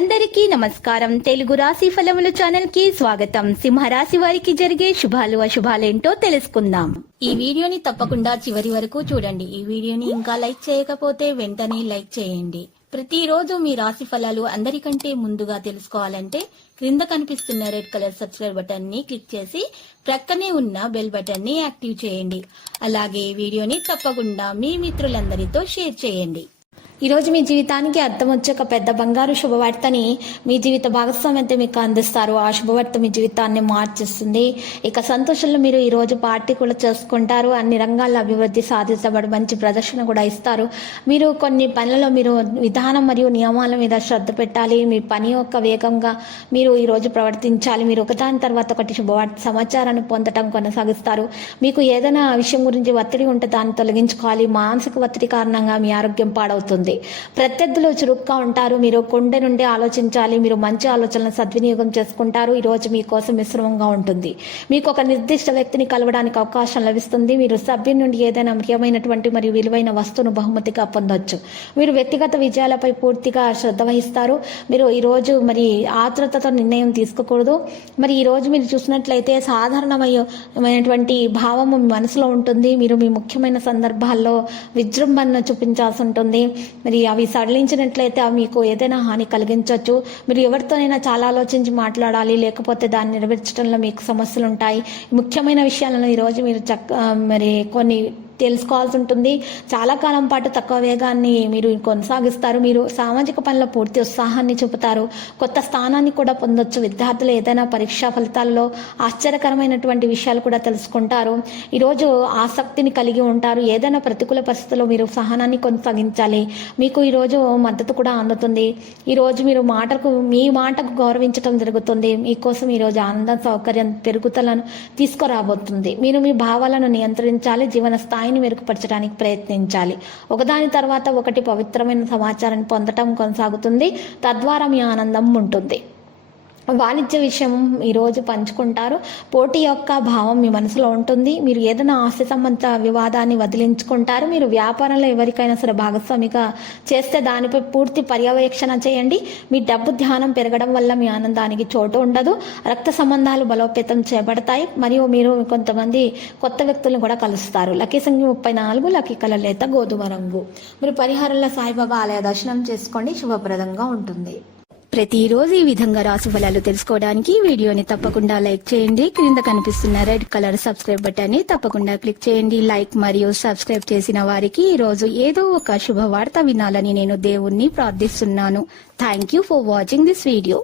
అందరికీ నమస్కారం. తెలుగు రాశి ఫలముల ఛానల్ కి స్వాగతం. సింహరాశి వారికి జరిగే శుభాలు అశుభాలేంటో తెలుసుకుందాం. ఈ వీడియోని తప్పకుండా చివరి వరకు చూడండి. ఈ వీడియోని ఇంకా లైక్ చేయకపోతే వెంటనే లైక్ చేయండి. ప్రతిరోజు మీ రాశి ఫలాలు అందరికంటే ముందుగా తెలుసుకోవాలంటే క్రింద కనిపిస్తున్న రెడ్ కలర్ సబ్స్క్రైబ్ బటన్ ని క్లిక్ చేసి ప్రక్కనే ఉన్న బెల్ బటన్ ని యాక్టివ్ చేయండి. అలాగే ఈ వీడియోని తప్పకుండా మీ మిత్రులందరితో షేర్ చేయండి. ఈ రోజు మీ జీవితానికి అర్థం వచ్చే ఒక పెద్ద బంగారు శుభవార్తని మీ జీవిత భాగస్వామి అయితే మీకు అందిస్తారు. ఆ శుభవార్త మీ జీవితాన్ని మార్చేస్తుంది. ఇక సంతోషంలో మీరు ఈ రోజు పార్టీ కూడా చేసుకుంటారు. అన్ని రంగాల్లో అభివృద్ధి సాధించబడి మంచి ప్రదర్శన కూడా ఇస్తారు. మీరు కొన్ని పనులలో మీరు విధానం మరియు నియమాల మీద శ్రద్ధ పెట్టాలి. మీ పని యొక్క వేగంగా మీరు ఈ రోజు ప్రవర్తించాలి. మీరు ఒకదాని తర్వాత ఒకటి శుభవార్త సమాచారాన్ని పొందడం కొనసాగిస్తారు. మీకు ఏదైనా విషయం గురించి ఒత్తిడి ఉంటే దాన్ని తొలగించుకోవాలి. మానసిక ఒత్తిడి కారణంగా మీ ఆరోగ్యం పాడవుతుంది. ప్రత్యర్థులు చురుగ్గా ఉంటారు. మీరు కొండ నుండి ఆలోచించాలి. మీరు మంచి ఆలోచనలను సద్వినియోగం చేసుకుంటారు. ఈ రోజు మీకోసం మిశ్రమంగా ఉంటుంది. మీకు ఒక నిర్దిష్ట వ్యక్తిని కలవడానికి అవకాశం లభిస్తుంది. మీరు సభ్యుని నుండి ఏదైనా ముఖ్యమైనటువంటి మరియు విలువైన వస్తువును బహుమతిగా పొందొచ్చు. మీరు వ్యక్తిగత విజయాలపై పూర్తిగా శ్రద్ధ వహిస్తారు. మీరు ఈ రోజు మరి ఆతృతతో నిర్ణయం తీసుకోకూడదు. మరి ఈ రోజు మీరు చూసినట్లయితే సాధారణమైనటువంటి భావము మీ మనసులో ఉంటుంది. మీరు మీ ముఖ్యమైన సందర్భాల్లో విజృంభణ చూపించాల్సి ఉంటుంది. మరి అవి సడలించినట్లయితే అవి మీకు ఏదైనా హాని కలిగించవచ్చు. మీరు ఎవరితోనైనా చాలా ఆలోచించి మాట్లాడాలి, లేకపోతే దాన్ని నెరవేర్చడంలో మీకు సమస్యలు ఉంటాయి. ముఖ్యమైన విషయాలను ఈరోజు మీరు మరి కొన్ని తెలుసుకోవాల్సి ఉంటుంది. చాలా కాలం పాటు తక్కువ వేగాన్ని మీరు కొనసాగిస్తారు. మీరు సామాజిక పనుల పూర్తి ఉత్సాహాన్ని చూపుతారు. కొత్త స్థానాన్ని కూడా పొందొచ్చు. విద్యార్థులు ఏదైనా పరీక్షా ఫలితాల్లో ఆశ్చర్యకరమైనటువంటి విషయాలు కూడా తెలుసుకుంటారు. ఈరోజు ఆసక్తిని కలిగి ఉంటారు. ఏదైనా ప్రతికూల పరిస్థితుల్లో మీరు సహనాన్ని కొనసాగించాలి. మీకు ఈరోజు మద్దతు కూడా అందుతుంది. ఈరోజు మీరు మీ మాటకు గౌరవించడం జరుగుతుంది. మీకోసం ఈరోజు ఆనంద సౌకర్యం పెరుగుదలను తీసుకురాబోతుంది. మీరు మీ భావాలను నియంత్రించాలి. జీవన స్థాయి మెరుగుపరచడానికి ప్రయత్నించాలి. ఒకదాని తర్వాత ఒకటి పవిత్రమైన సమాచారాన్ని పొందటం కొనసాగుతుంది. తద్వారా మీ ఆనందం ఉంటుంది. వాణిజ్య విషయం ఈరోజు పంచుకుంటారు. పోటీ యొక్క భావం మీ మనసులో ఉంటుంది. మీరు ఏదైనా ఆస్తి సంబంధ వివాదాన్ని వదిలించుకుంటారు. మీరు వ్యాపారంలో ఎవరికైనా సరే భాగస్వామిగా చేస్తే దానిపై పూర్తి పర్యవేక్షణ చేయండి. మీ డబ్బు ధ్యానం పెరగడం వల్ల మీ ఆనందానికి చోటు ఉండదు. రక్త సంబంధాలు బలోపేతం చేయబడతాయి. మరియు మీరు కొంతమంది కొత్త వ్యక్తులను కూడా కలుస్తారు. లక్కీ సంఖ్య 34, లక్కీ కలర్ లేత గోధుమ రంగు. మీరు పరిహారంలో సాయిబాబా ఆలయ దర్శనం చేసుకోండి. శుభప్రదంగా ఉంటుంది. ప్రతిరోజు ఈ విధంగా రాశి ఫలాలు తెలుసుకోవడానికి వీడియోని తప్పకుండా లైక్ చేయండి. క్రింద కనిపిస్తున్న రెడ్ కలర్ సబ్స్క్రైబ్ బటన్ ని తప్పకుండా క్లిక్ చేయండి. లైక్ మరియు సబ్స్క్రైబ్ చేసిన వారికి ఈ రోజు ఏదో ఒక శుభవార్త వినాలని నేను దేవుణ్ణి ప్రార్థిస్తున్నాను. Thank you for watching this video.